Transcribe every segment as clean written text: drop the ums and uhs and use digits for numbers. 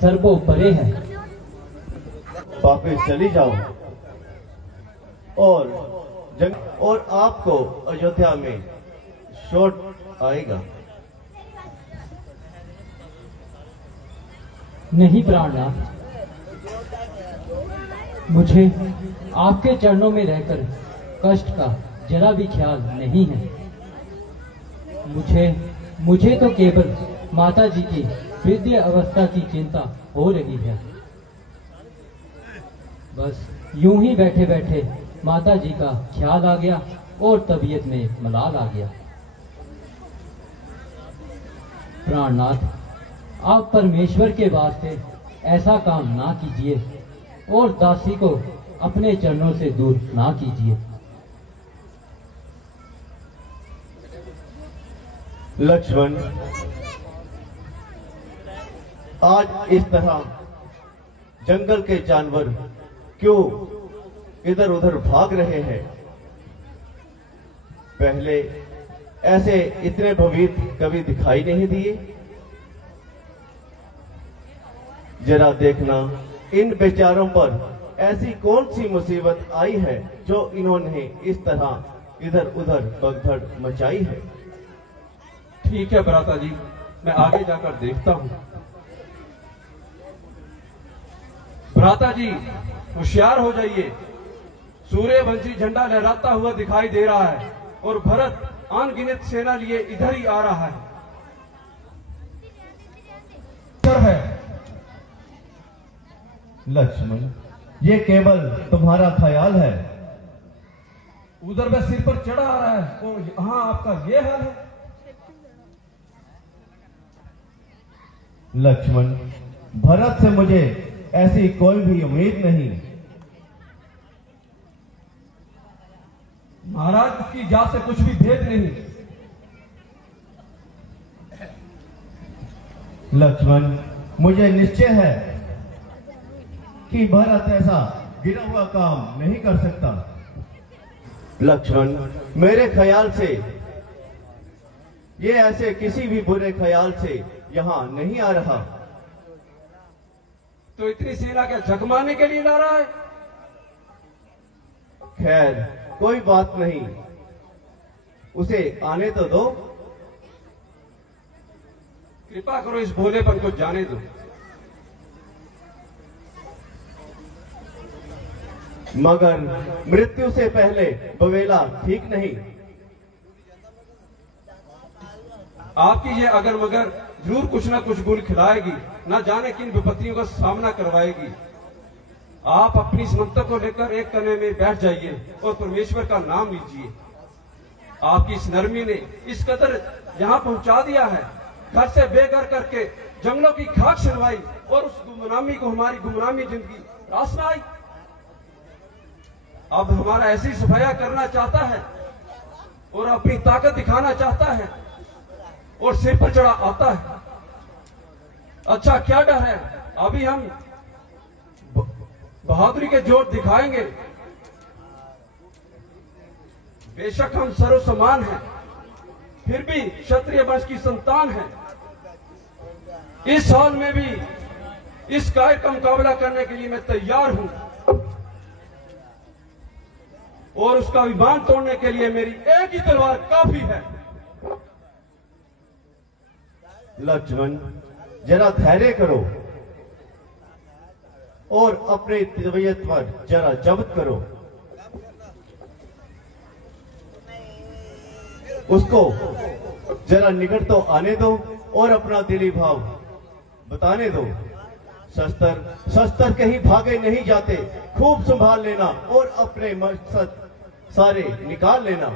Servo परे है। वापिस चली जाओ और आपको अयोध्या में शोट आएगा। नहीं प्राणनाथ, मुझे आपके चरणों में रहकर कष्ट का जरा भी ख्याल नहीं है। मुझे तो केवल माता जी की वृद्ध अवस्था की चिंता हो रही है। बस यूं ही बैठे बैठे माता जी का ख्याल आ गया और तबीयत में मलाल आ गया। प्राणनाथ, आप परमेश्वर के वास्ते ऐसा काम ना कीजिए और दासी को अपने चरणों से दूर ना कीजिए। लक्ष्मण, आज इस तरह जंगल के जानवर क्यों इधर उधर भाग रहे हैं? पहले ऐसे इतने भयभीत कभी दिखाई नहीं दिए। जरा देखना, इन बेचारों पर ऐसी कौन सी मुसीबत आई है जो इन्होंने इस तरह इधर उधर भगदड़ मचाई है। ठीक है भ्राता जी, मैं आगे जाकर देखता हूं। भ्राता जी होशियार हो जाइए, सूर्यवंशी झंडा लहराता हुआ दिखाई दे रहा है और भरत अनगिनत सेना लिए इधर ही आ रहा है। लक्ष्मण, ये केवल तुम्हारा ख्याल है। उधर वह सिर पर चढ़ा आ रहा है और यहाँ आपका ये हाल है। लक्ष्मण, भरत से मुझे ऐसी कोई भी उम्मीद नहीं। महाराज, उसकी जात से कुछ भी भेद नहीं। लक्ष्मण, मुझे निश्चय है कि भरत ऐसा गिरा हुआ काम नहीं कर सकता। लक्ष्मण, मेरे ख्याल से ये ऐसे किसी भी बुरे ख्याल से यहां नहीं आ रहा। तो इतनी सेना क्या जगमाने के लिए ला रहा है? खैर, कोई बात नहीं, उसे आने तो दो। कृपा करो, इस भोलेपन को जाने दो। मगर मृत्यु से पहले बवेला ठीक नहीं। आपकी ये अगर मगर जरूर कुछ ना कुछ गुल खिलाएगी, ना जाने किन विपत्तियों का सामना करवाएगी। आप अपनी इस मंत्र को लेकर एक कोने में बैठ जाइए और परमेश्वर का नाम लीजिए। आपकी इस नरमी ने इस कदर यहाँ पहुंचा दिया है, घर से बेघर करके जंगलों की खाक छिनवाई और उस गुमनामी को हमारी गुमनामी जिंदगी रास में आई। अब हमारा ऐसी सफाया करना चाहता है और अपनी ताकत दिखाना चाहता है और सिर पर चढ़ा आता है। अच्छा, क्या डर है? अभी हम बहादुरी के जोर दिखाएंगे। बेशक हम सर्व समान हैं, फिर भी क्षत्रिय वंश की संतान है। इस हाल में भी इस कायर का मुकाबला करने के लिए मैं तैयार हूं और उसका अभिमान तोड़ने के लिए मेरी एक ही तलवार काफी है। लक्ष्मण, जरा धैर्य करो और अपनी तबीयत पर जरा जब्त करो। उसको जरा निकट तो आने दो और अपना दिली भाव बताने दो। शस्त्र कहीं भागे नहीं जाते। खूब संभाल लेना और अपने मकसद सारे निकाल लेना।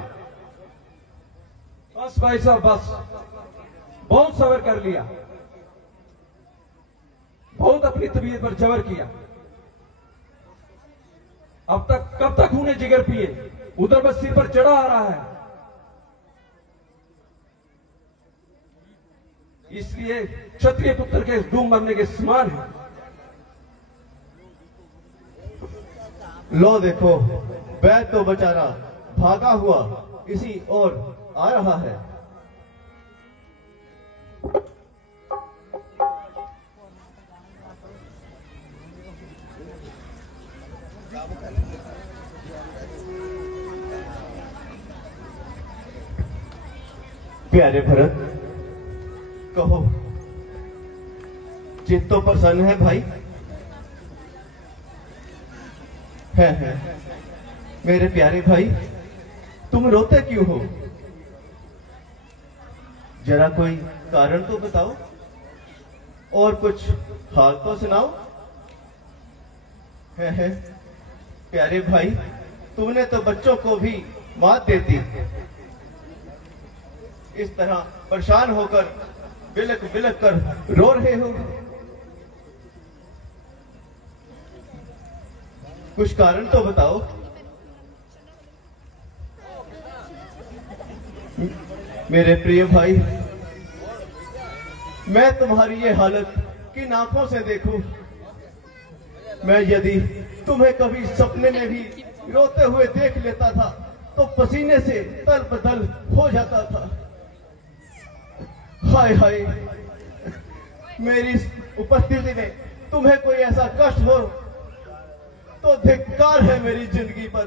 बस भाई साहब, बस बहुत सबर कर लिया, बहुत अपनी तबीयत पर जबर किया। अब तक कब तक खूने जिगर पिए? उधर बस सिर पर चढ़ा आ रहा है। इसलिए क्षत्रिय पुत्र के डूब मरने के समान है। लो देखो, वैद तो बेचारा भागा हुआ इसी ओर आ रहा है। प्यारे भरत, कहो, चित्त तो प्रसन्न है भाई? है। मेरे प्यारे भाई, तुम रोते क्यों हो? जरा कोई कारण तो बताओ और कुछ हाल तो सुनाओ। है प्यारे भाई, तुमने तो बच्चों को भी मात देती, इस तरह परेशान होकर बिलक बिलक कर रो रहे हो। कुछ कारण तो बताओ। मेरे प्रिय भाई, मैं तुम्हारी ये हालत किन आंखों से देखूं? मैं यदि तुम्हें कभी सपने में भी रोते हुए देख लेता था तो पसीने से तल बदल हो जाता था। हाय हाय, मेरी इस उपस्थिति में तुम्हें कोई ऐसा कष्ट हो तो धिक्कार है मेरी जिंदगी पर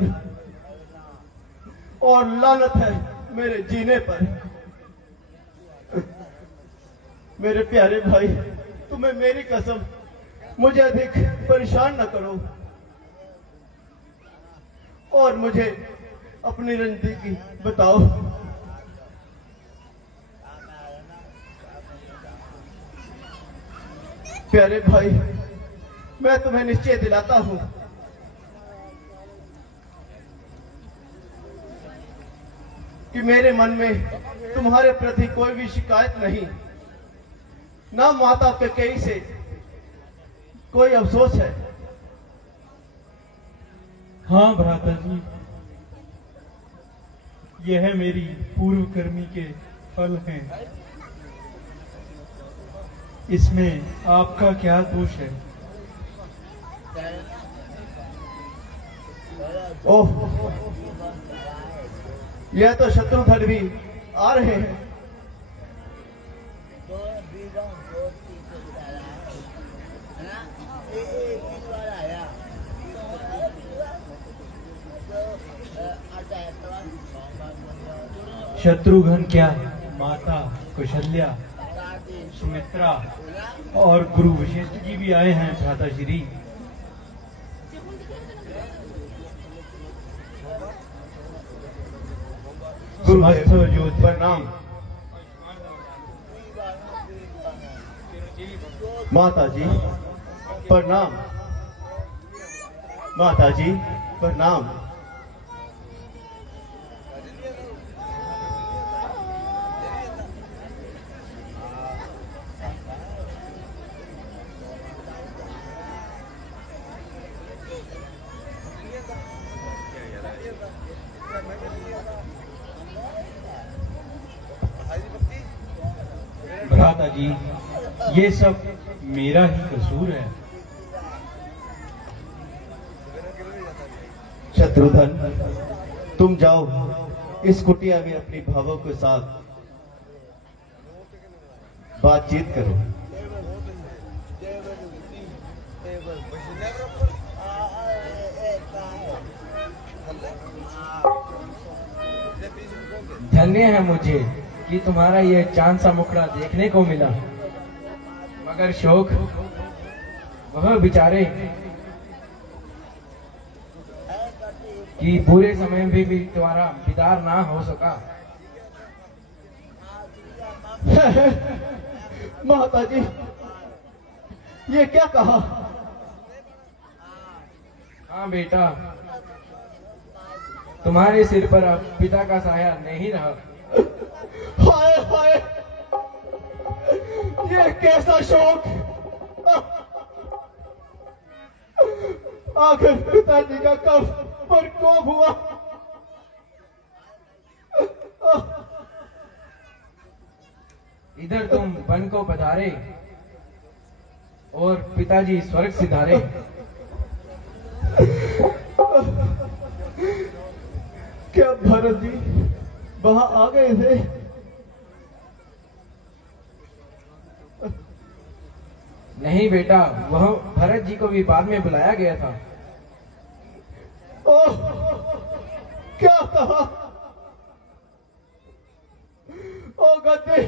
और लानत है मेरे जीने पर। मेरे प्यारे भाई, तुम्हें मेरी कसम, मुझे अधिक परेशान न करो और मुझे अपनी रणनीति बताओ। प्यारे भाई, मैं तुम्हें निश्चय दिलाता हूं कि मेरे मन में तुम्हारे प्रति कोई भी शिकायत नहीं, ना माता कैकेयी से कोई अफसोस है। हाँ भ्राता जी, यह मेरी पूर्व कर्मी के फल हैं। इसमें आपका क्या दोष है? ओह, यह तो शत्रुघ्न भी आ रहे हैं। शत्रुघ्न क्या, माता कौशल्या, सुमित्रा और गुरु वशिष्ठ जी भी आए हैं भ्राता श्री। समस्त जो प्रणाम। माता जी प्रणाम। माता जी प्रणाम। भ्राता जी, ये सब मेरा ही कसूर है। शत्रुघ्न, तुम जाओ इस कुटिया में अपनी भावों के साथ बातचीत करो। धन्य है मुझे कि तुम्हारा यह चांद सा मुखड़ा देखने को मिला, मगर शोक वह बेचारे कि बुरे समय में भी तुम्हारा दीदार ना हो सका। माता जी, ये क्या कहा? हाँ बेटा, तुम्हारे सिर पर अब पिता का साया नहीं रहा। हाय हाय, ये कैसा शोक! आखिर पिताजी का कब प्रकोप हुआ? इधर तुम वन को पधारे और पिताजी स्वर्ग सिधारे। क्या भरत जी वहां आ गए थे? नहीं बेटा, वह भरत जी को भी बाद में बुलाया गया था। ओह, क्या कहा? ओ गद्दी,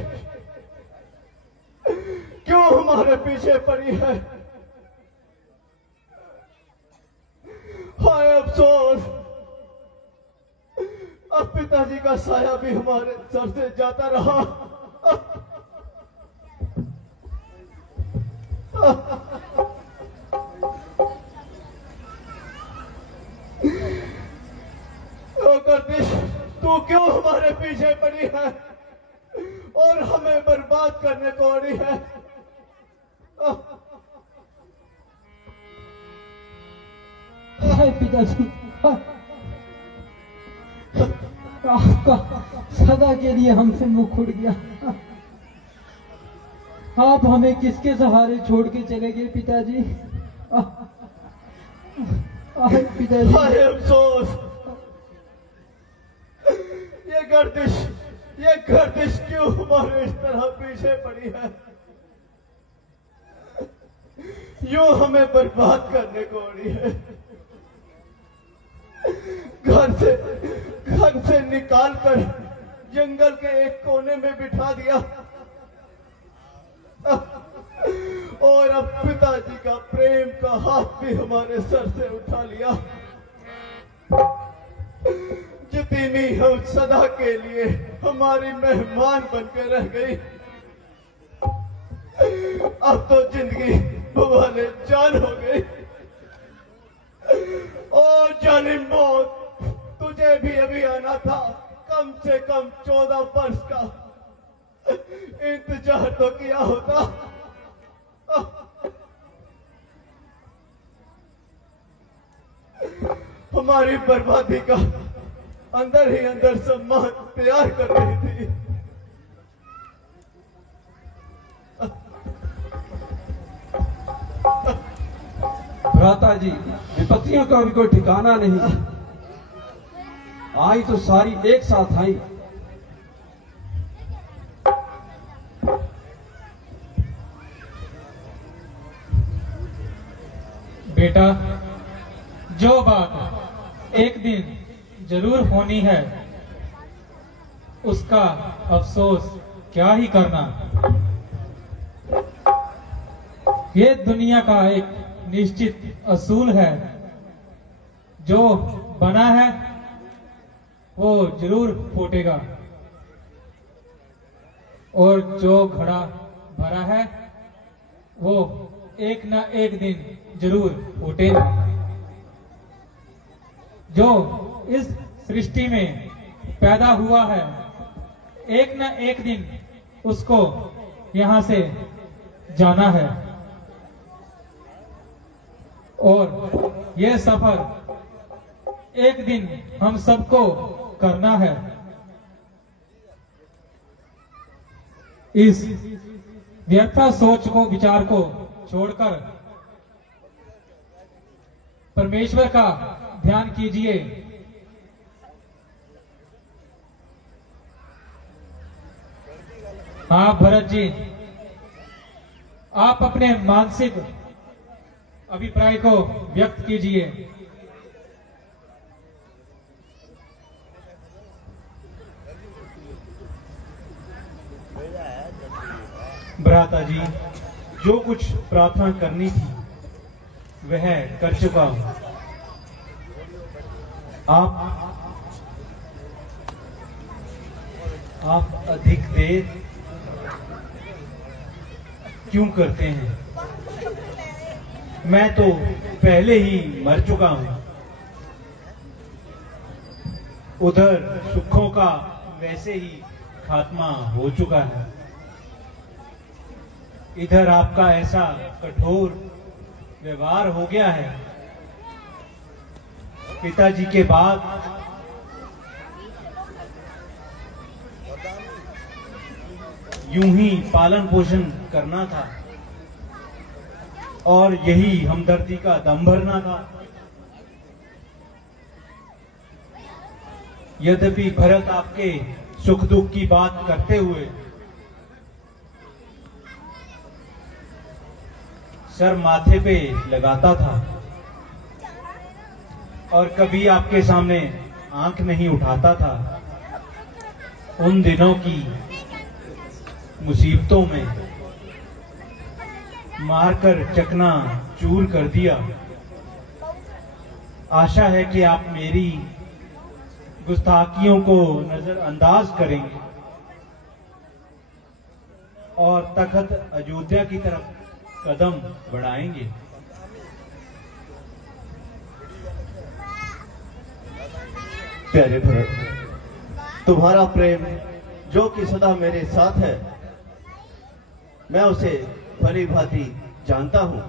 क्यों हमारे पीछे पड़ी है? हाय अफसोस, अब पिताजी का साया भी हमारे सर से जाता रहा। ओ गर्दिश, तू क्यों हमारे पीछे पड़ी है और हमें बर्बाद करने को अड़ी है? हाय पिताजी, आपका सदा के लिए हमसे मुख उड़ गया। आप हमें किसके सहारे छोड़ के चले गए पिताजी? पिताजी, हाय अफसोस, ये गर्दिश क्यों हमारे इस तरह पीछे पड़ी है? यूं हमें बर्बाद करने को अड़ी है। घर से निकाल कर जंगल के एक कोने में बिठा दिया और अब पिताजी का प्रेम का हाथ भी हमारे सर से उठा लिया। जितनी हम सदा के लिए हमारी मेहमान बनकर रह गई, अब तो जिंदगी वाले जान हो गई। ओ जालिम मौत, तुझे भी अभी आना था, कम से कम 14 वर्ष का इंतजार तो किया होता। हमारी बर्बादी का अंदर ही अंदर सम्मान तैयार कर रही थी। भ्राता जी, विपत्तियों का भी कोई ठिकाना नहीं। आई तो सारी एक साथ आई। बेटा, जो बात एक दिन जरूर होनी है, उसका अफसोस क्या ही करना। ये दुनिया का एक निश्चित असूल है, जो बना है वो जरूर फूटेगा, और जो घड़ा भरा है वो एक न एक दिन जरूर फूटेगा। जो इस सृष्टि में पैदा हुआ है, एक न एक दिन उसको यहां से जाना है, और यह सफर एक दिन हम सबको करना है। इस व्यर्थ सोच को, विचार को छोड़कर परमेश्वर का ध्यान कीजिए। हाँ भरत जी, आप अपने मानसिक अभिप्राय को व्यक्त कीजिए। भ्राता जी, जो कुछ प्रार्थना करनी थी वह कर चुका हूं। आप अधिक देर क्यों करते हैं? मैं तो पहले ही मर चुका हूं। उधर सुखों का वैसे ही खात्मा हो चुका है, इधर आपका ऐसा कठोर व्यवहार हो गया है। पिताजी के बाद यूं ही पालन पोषण करना था और यही हमदर्दी का दम भरना था। यद्यपि भरत आपके सुख दुख की बात करते हुए सर माथे पे लगाता था, और कभी आपके सामने आंख नहीं उठाता था, उन दिनों की मुसीबतों में मारकर चकना चूर कर दिया। आशा है कि आप मेरी गुस्ताखियों को नजरअंदाज करेंगे और तख्त अयोध्या की तरफ कदम बढ़ाएंगे। प्यारे भरत, तुम्हारा प्रेम जो कि सदा मेरे साथ है, मैं उसे भली भांति जानता हूं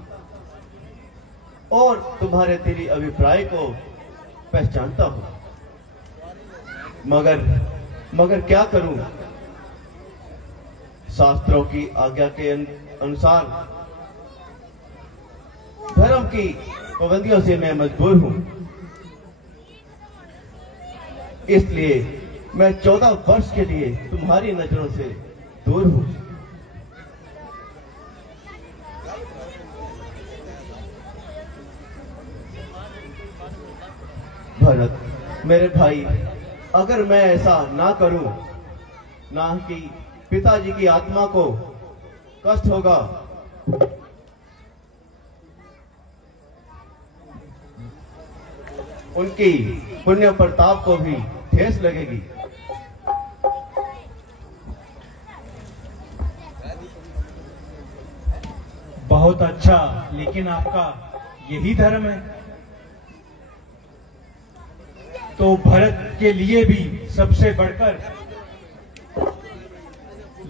और तुम्हारे दिली अभिप्राय को पहचानता हूं। मगर क्या करूं? शास्त्रों की आज्ञा के अनुसार धर्म की पाबंदियों से मैं मजबूर हूं। इसलिए मैं 14 वर्ष के लिए तुम्हारी नजरों से दूर हूं। भरत मेरे भाई, अगर मैं ऐसा ना करूं, ना कि पिताजी की आत्मा को कष्ट होगा, उनकी पुण्य प्रताप को भी ठेस लगेगी। बहुत अच्छा, लेकिन आपका यही धर्म है तो भरत के लिए भी सबसे बढ़कर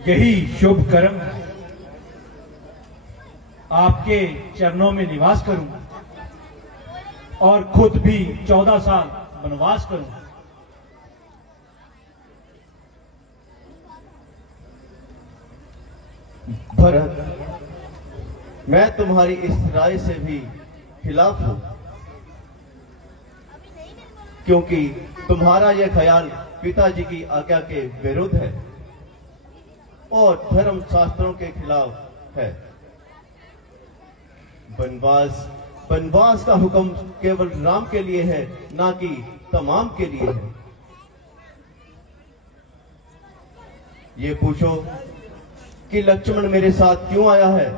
यही शुभ कर्म है। आपके चरणों में निवास करूं और खुद भी 14 साल वनवास करूं। भरत, मैं तुम्हारी इस राय से भी खिलाफ हूं, क्योंकि तुम्हारा यह ख्याल पिताजी की आज्ञा के विरुद्ध है और धर्म शास्त्रों के खिलाफ है। वनवास का हुक्म केवल राम के लिए है, ना कि तमाम के लिए है। ये पूछो कि लक्ष्मण मेरे साथ क्यों आया है,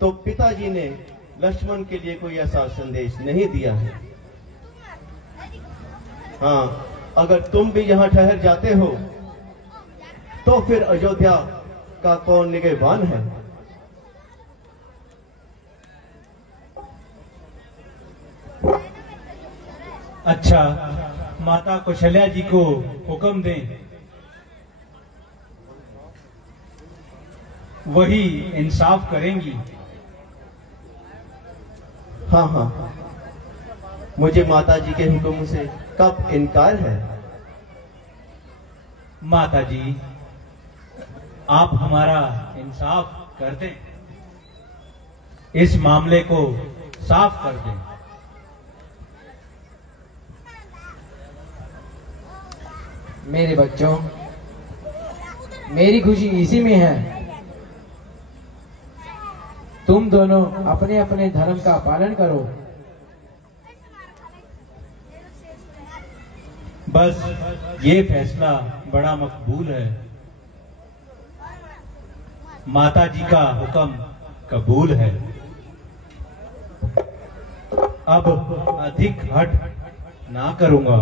तो पिताजी ने लक्ष्मण के लिए कोई ऐसा संदेश नहीं दिया है। हाँ, अगर तुम भी यहां ठहर जाते हो तो फिर अयोध्या का कौन निगहबान है? अच्छा, माता कौशल्या जी को हुक्म दें, वही इंसाफ करेंगी। हाँ, मुझे माता जी के हुक्म से कब इनकार है? माता जी, आप हमारा इंसाफ कर दें, इस मामले को साफ कर दें। मेरे बच्चों, मेरी खुशी इसी में है। तुम दोनों अपने अपने धर्म का पालन करो। बस ये फैसला बड़ा मकबूल है। माता जी का हुक्म कबूल है। अब अधिक हट ना करूंगा।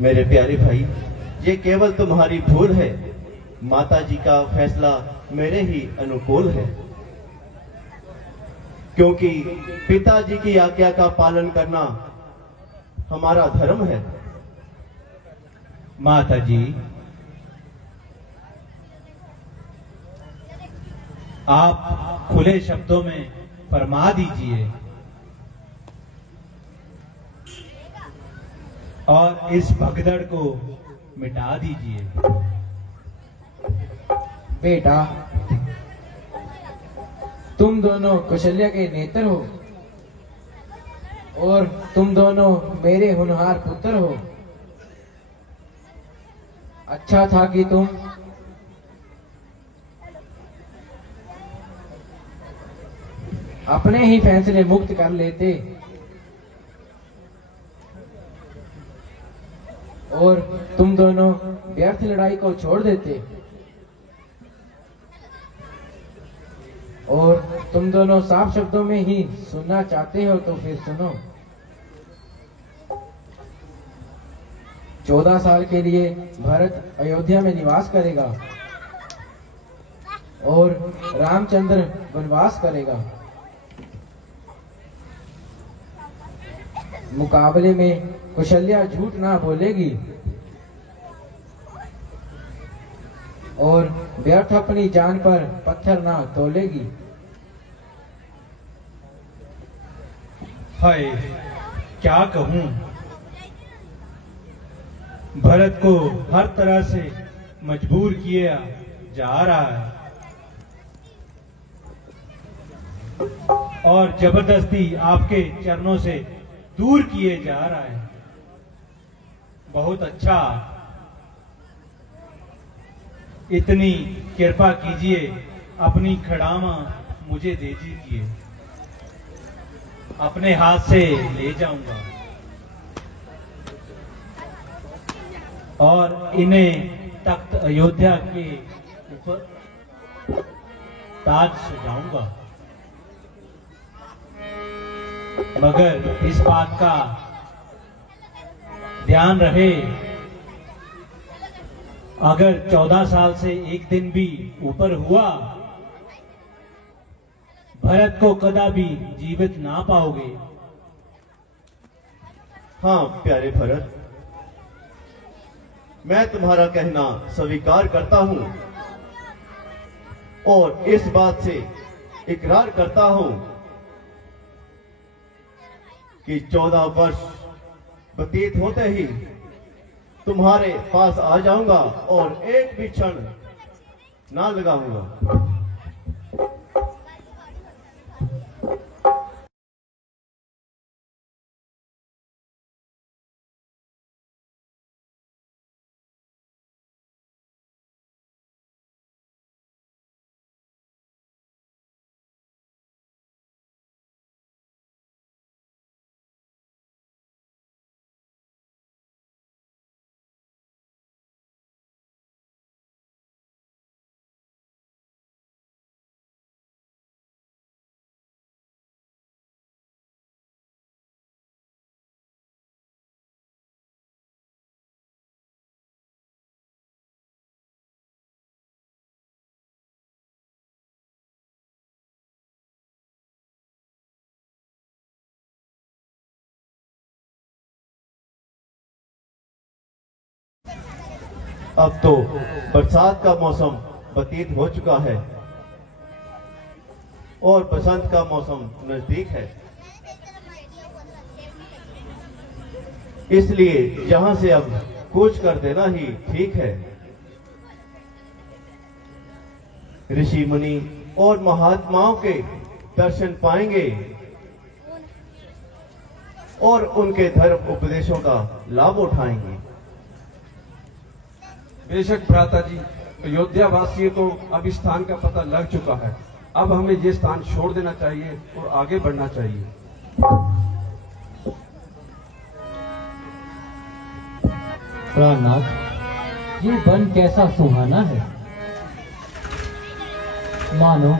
मेरे प्यारे भाई, ये केवल तुम्हारी भूल है। माता जी का फैसला मेरे ही अनुकूल है, क्योंकि पिताजी की आज्ञा का पालन करना हमारा धर्म है। माता जी, आप खुले शब्दों में फरमा दीजिए और इस भगदड़ को मिटा दीजिए। बेटा, तुम दोनों कौशल्या के नेत्र हो और तुम दोनों मेरे होनहार पुत्र हो। अच्छा था कि तुम अपने ही फैसले मुक्त कर लेते और तुम दोनों व्यर्थ लड़ाई को छोड़ देते और तुम दोनों साफ शब्दों में ही सुनना चाहते हो तो फिर सुनो। 14 साल के लिए भरत अयोध्या में निवास करेगा और रामचंद्र वनवास करेगा। मुकाबले में कौशल्या झूठ ना बोलेगी और व्यर्थ अपनी जान पर पत्थर ना तोलेगी। हाय, क्या कहूं, भरत को हर तरह से मजबूर किया जा रहा है और जबरदस्ती आपके चरणों से दूर किए जा रहा है। बहुत अच्छा, इतनी कृपा कीजिए, अपनी खड़ामा मुझे दे दीजिए, अपने हाथ से ले जाऊंगा और इन्हें तख्त अयोध्या के ऊपर ताज सजाऊंगा। मगर इस बात का ध्यान रहे, अगर 14 साल से एक दिन भी ऊपर हुआ, भरत को कदापि जीवित ना पाओगे। हाँ प्यारे भरत, मैं तुम्हारा कहना स्वीकार करता हूं और इस बात से इकरार करता हूं कि 14 वर्ष व्यतीत होते ही तुम्हारे पास आ जाऊंगा और एक भी क्षण ना लगाऊंगा। अब तो बरसात का मौसम व्यतीत हो चुका है और बसंत का मौसम नजदीक है, इसलिए यहां से अब कूच कर देना ही ठीक है। ऋषि मुनि और महात्माओं के दर्शन पाएंगे और उनके धर्म उपदेशों का लाभ उठाएंगे। बेशक भ्राता जी, अयोध्या वासियों को अब इस स्थान का पता लग चुका है। अब हमें ये स्थान छोड़ देना चाहिए और आगे बढ़ना चाहिए। प्राणनाथ, ये वन कैसा सुहाना है, मानो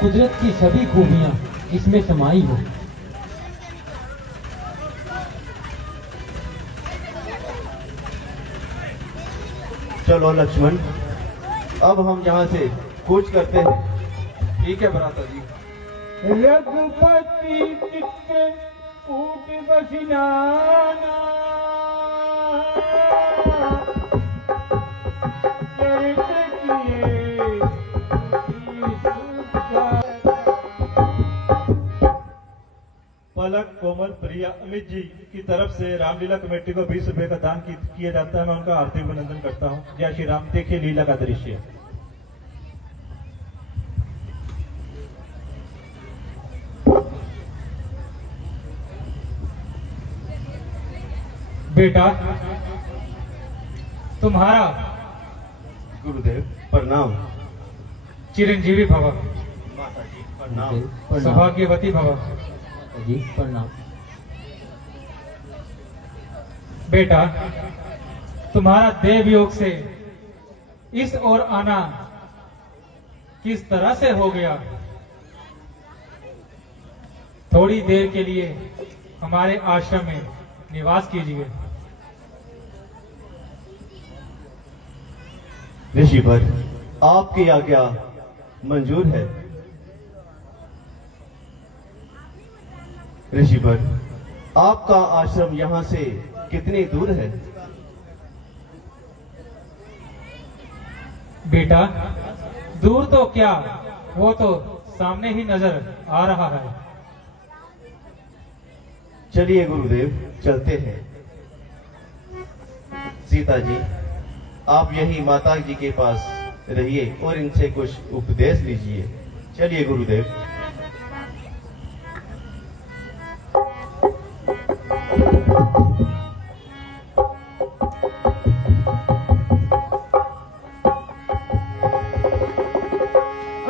कुदरत की सभी खूबियां इसमें समाई हो। चलो लक्ष्मण, अब हम यहाँ से कूच करते हैं। ठीक है भ्राता जी। रघुपति चित्त ऊट बसिनाना, चरित किए पलक कोमल प्रिया अमित जी की तरफ से रामलीला कमेटी को 20 रुपए का दान किया जाता है। मैं उनका हार्दिक अभिनंदन करता हूँ। जय श्री राम। देखिए लीला का दृश्य। बेटा, तुम्हारा गुरुदेव प्रणाम। चिरंजीवी भव। माता जी प्रणाम। प्रणाम सौभाग्यवती भव। जी, प्रणाम। बेटा, तुम्हारा देव योग से इस ओर आना किस तरह से हो गया? थोड़ी देर के लिए हमारे आश्रम में निवास कीजिए। ऋषिवर, आपकी आज्ञा मंजूर है। ऋषिवर, आपका आश्रम यहाँ से कितनी दूर है? बेटा, दूर तो क्या, वो तो सामने ही नजर आ रहा है। चलिए गुरुदेव, चलते हैं। सीता जी, आप यही माता जी के पास रहिए और इनसे कुछ उपदेश लीजिए। चलिए गुरुदेव।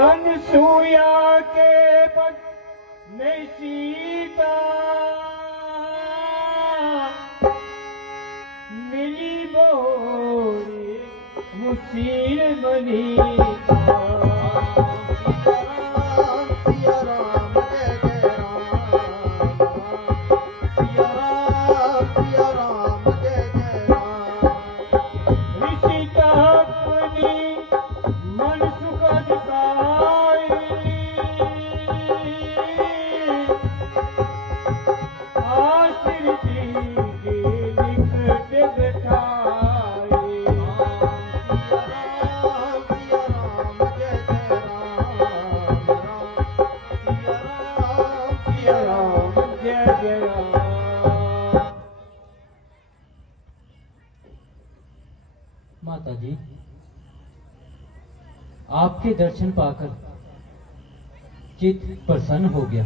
अनसुया के पद में सीता मिली बोरी मुसीर बनी। माता जी, आपके दर्शन पाकर चित्त प्रसन्न हो गया।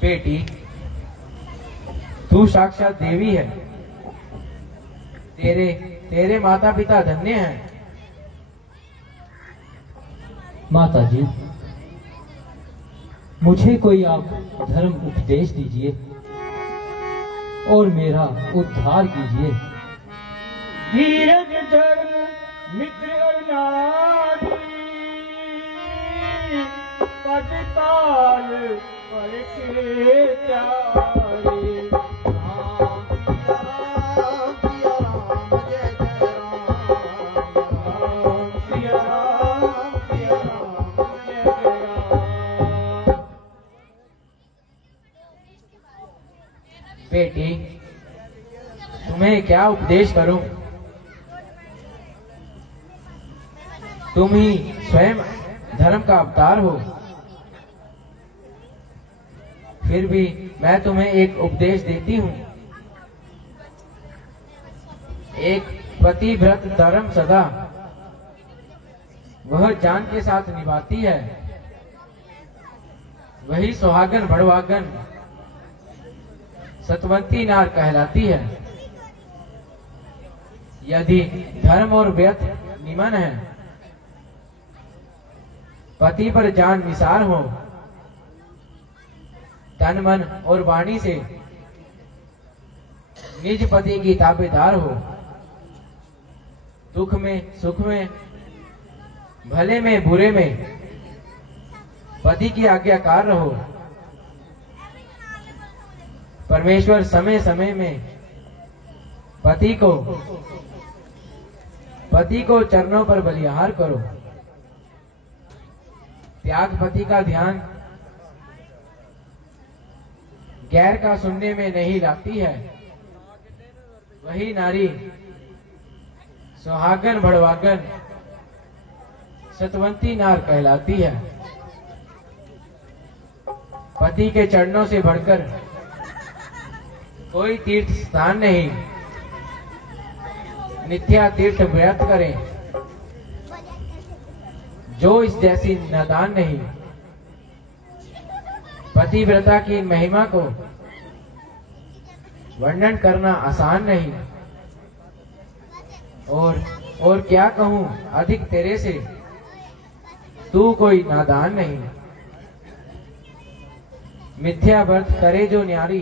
बेटी, तू साक्षात देवी है। तेरे तेरे माता पिता धन्य हैं। माता जी, मुझे कोई आप धर्म उपदेश दीजिए और मेरा उद्धार कीजिए। धीरज धर्म मित्र अनादि पद काल पर के त्यारे। बेटी, तुम्हें क्या उपदेश करूं? तुम ही स्वयं धर्म का अवतार हो। फिर भी मैं तुम्हें एक उपदेश देती हूं। एक पतिव्रत धर्म सदा वह जान के साथ निभाती है, वही सुहागन भड़वागन सतवंती नार कहलाती है। यदि धर्म और व्यर्थ निमन है, पति पर जान निसार हो, तन मन और वाणी से निज पति की ताबेदार हो, दुख में सुख में भले में बुरे में पति की आज्ञाकार रहो। परमेश्वर समय समय में पति को चरणों पर बलिहार करो। त्याग पति का ध्यान गैर का सुनने में नहीं लाती है, वही नारी सुहागन भड़वागन सतवंती नार कहलाती है। पति के चरणों से बढ़कर कोई तीर्थ स्थान नहीं। नित्या तीर्थ व्यर्थ करें, जो इस जैसी नादान नहीं। पतिव्रता की महिमा को वर्णन करना आसान नहीं। और क्या कहूं अधिक तेरे से। तू कोई नादान नहीं। मिथ्या व्रत करे जो न्यारी,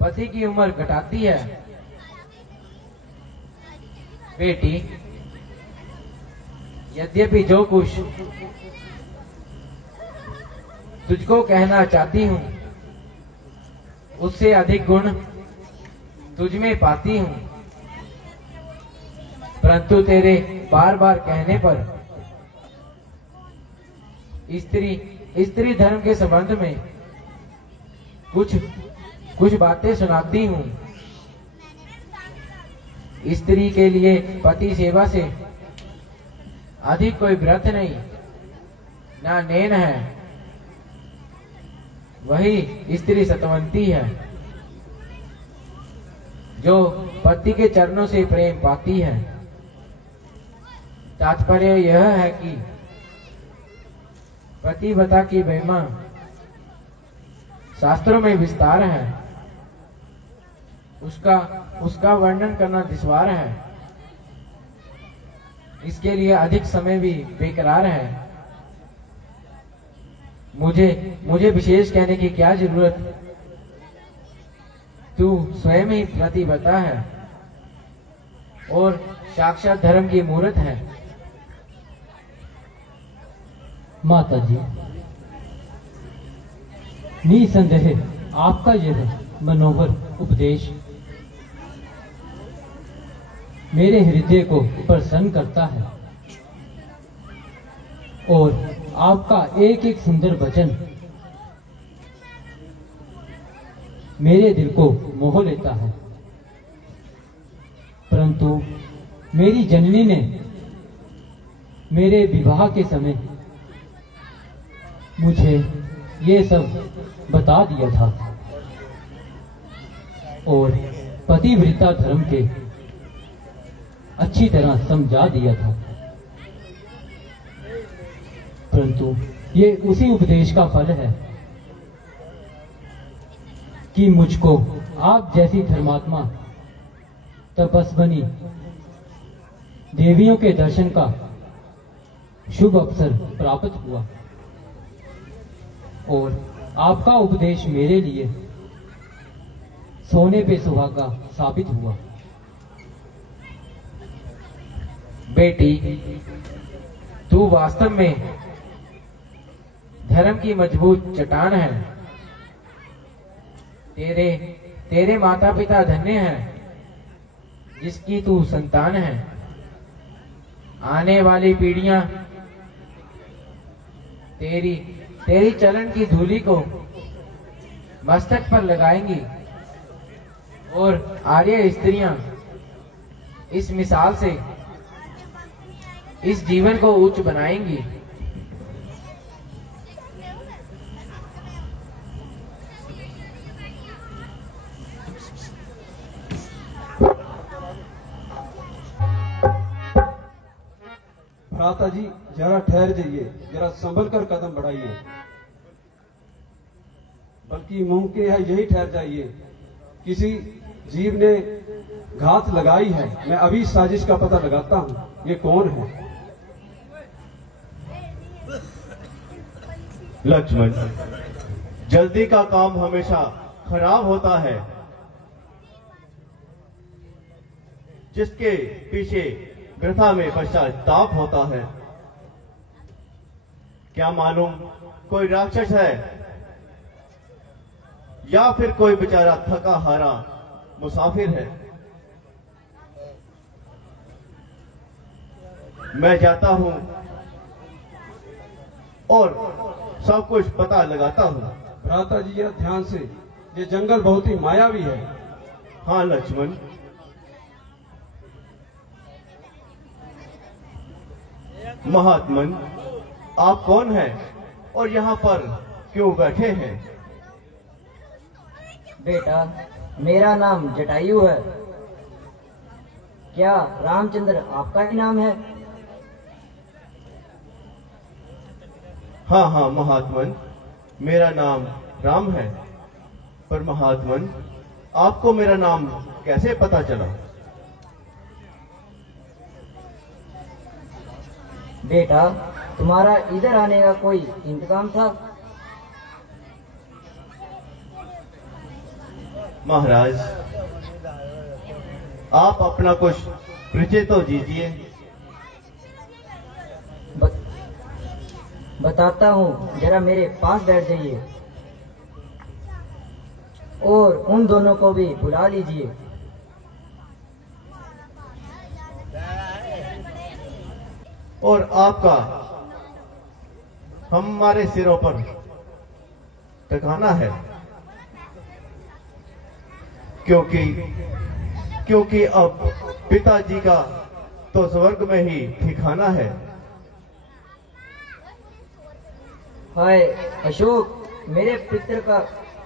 पति की उम्र घटाती है। बेटी, यद्यपि जो कुछ तुझको कहना चाहती हूँ उससे अधिक गुण तुझ में पाती हूँ, परंतु तेरे बार बार कहने पर स्त्री धर्म के संबंध में कुछ बातें सुनाती हूँ। स्त्री के लिए पति सेवा से अधिक कोई व्रत नहीं, ना नेन है। वही स्त्री सतवंती है जो पति के चरणों से प्रेम पाती है। तात्पर्य यह है कि पतिव्रता की महिमा शास्त्रों में विस्तार है, उसका वर्णन करना दुश्वार है। इसके लिए अधिक समय भी बेकरार है। मुझे विशेष कहने की क्या जरूरत, तू स्वयं ही पतिव्रता है और साक्षात धर्म की मूर्त है। माता जी, निसंदेह आपका यह मनोहर उपदेश मेरे हृदय को प्रसन्न करता है और आपका एक एक सुंदर वचन मेरे दिल को मोह लेता है। परंतु मेरी जननी ने मेरे विवाह के समय मुझे ये सब बता दिया था और पतिव्रता धर्म के अच्छी तरह समझा दिया था, परंतु ये उसी उपदेश का फल है कि मुझको आप जैसी धर्मात्मा तपस्विनी देवियों के दर्शन का शुभ अवसर प्राप्त हुआ और आपका उपदेश मेरे लिए सोने पे सुहागा साबित हुआ। बेटी, तू वास्तव में धर्म की मजबूत चट्टान है। तेरे माता पिता धन्य हैं जिसकी तू संतान है। आने वाली पीढ़ियां तेरी चलन की धूलि को मस्तक पर लगाएंगी और आर्य स्त्रियां इस मिसाल से इस जीवन को उच्च बनाएंगी। भ्राता जी, जरा ठहर जाइए, जरा संभल कर कदम बढ़ाइए, बल्कि मुंह के यहाँ यही ठहर जाइए। किसी जीव ने घात लगाई है। मैं अभी साजिश का पता लगाता हूँ, ये कौन है। लक्ष्मण, जल्दी का काम हमेशा खराब होता है। जिसके पीछे वृथा में पश्चाताप होता है। क्या मालूम कोई राक्षस है या फिर कोई बेचारा थका हारा मुसाफिर है। मैं जाता हूं और सब कुछ पता लगाता हूं। भ्राता जी, यह ध्यान से, ये जंगल बहुत ही मायावी है। हाँ लक्ष्मण, महात्मन, आप कौन हैं और यहाँ पर क्यों बैठे हैं? बेटा, मेरा नाम जटायु है। क्या रामचंद्र आपका ही नाम है? हाँ हाँ महात्मन, मेरा नाम राम है। पर महात्मन, आपको मेरा नाम कैसे पता चला? बेटा, तुम्हारा इधर आने का कोई इंतजाम था? महाराज, आप अपना कुछ परिचय तो दीजिए। बताता हूँ, जरा मेरे पास बैठ जाइए और उन दोनों को भी बुला लीजिए। और आपका हमारे सिरों पर ठिकाना है, क्योंकि अब पिताजी का तो स्वर्ग में ही ठिकाना है। हाय अशोक, मेरे पितर का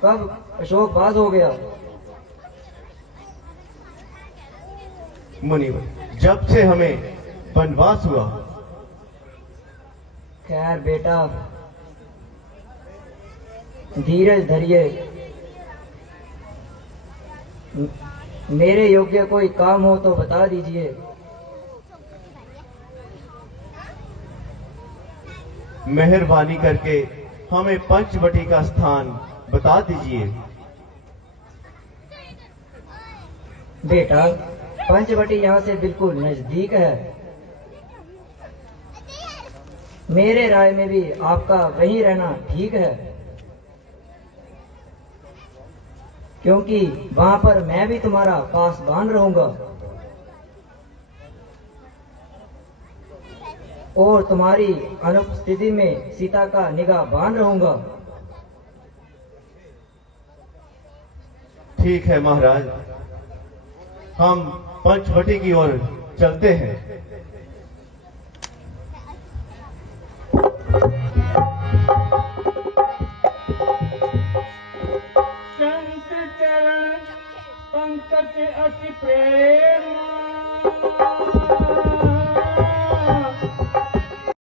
कब अशोकवास हो गया? मुनिवर, जब से हमें वनवास हुआ। खैर बेटा, धीरज धरिए। मेरे योग्य कोई काम हो तो बता दीजिए। मेहरबानी करके हमें पंचवटी का स्थान बता दीजिए। बेटा, पंचवटी यहाँ से बिल्कुल नजदीक है। मेरे राय में भी आपका वहीं रहना ठीक है, क्योंकि वहां पर मैं भी तुम्हारा पासबान रहूंगा और तुम्हारी अनुपस्थिति में सीता का निगाहबान रहूंगा। ठीक है महाराज, हम पंचवटी की ओर चलते हैं। संत चरण पंकज अति प्रेम